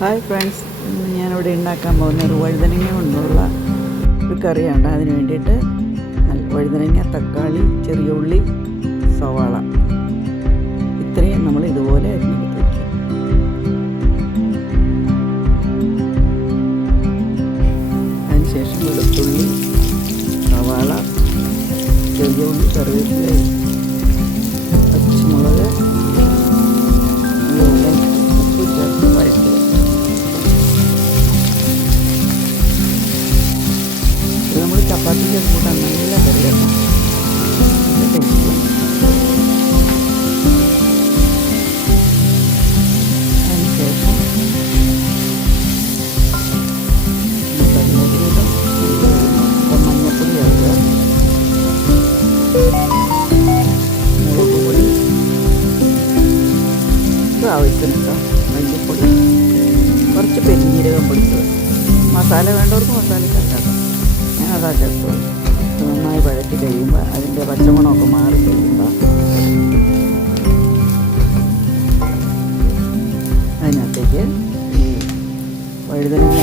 Hi friends ഇന്ന് ഞാനിവിടെ ഉണ്ടാക്കാൻ പോകുന്ന ഒരു വഴുതനങ്ങ കൊണ്ടുള്ള ഒരു കറിയാണ്. അതിന് വേണ്ടിയിട്ട് വഴുതനങ്ങ തക്കാളി ചെറിയ ഉള്ളി സവാള. ഇത്രയും നമ്മൾ ഇതുപോലെ അതിനുശേഷം വെളുത്തുള്ളി സവാള ചെറിയ ഉള്ളി കറിവേപ്പില ഇത് ആവശ്യത്തിന് പൊടി കുറച്ച് പെരിഞ്ജീരകം പൊടിച്ചത്. മസാല വേണ്ടവർക്ക് മസാല ചേർക്കാം ഞാൻ അതാ ചേർത്തത് ഇത് നന്നായി വഴറ്റി കഴിയുമ്പോൾ അതിന്റെ പച്ചമണമൊക്കെ മാറി കഴിയുമ്പോൾ അതിനകത്തേക്ക് ഈ വഴുതനങ്ങ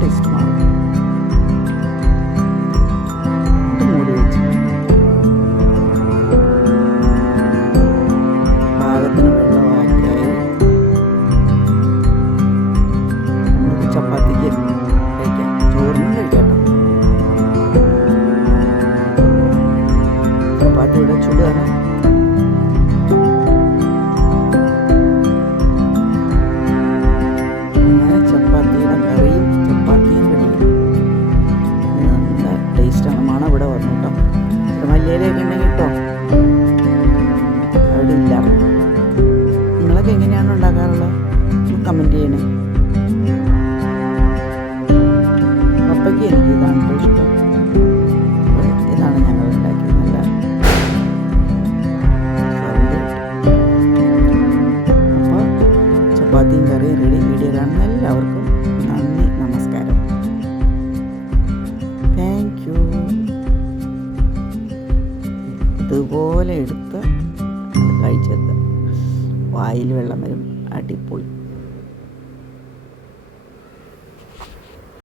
ಟೇಸ್ಟ್ ಮಾಡೋಣ കമന്റ് ചെയ്യണേ. അപ്പയ്ക്ക് എനിക്ക് ഇതാണ് ഇഷ്ടം. ഇതാണ് ഞങ്ങൾ ഉണ്ടാക്കിയത്. നല്ല അപ്പോൾ ചപ്പാത്തിയും കറിയും റെഡി വീഡിയോ കാണുന്ന എല്ലാവർക്കും നന്ദി നമസ്കാരം. ഇതുപോലെ എടുത്ത് കഴിച്ചത് വായിൽ വെള്ളം വരും. അടിപൊളി.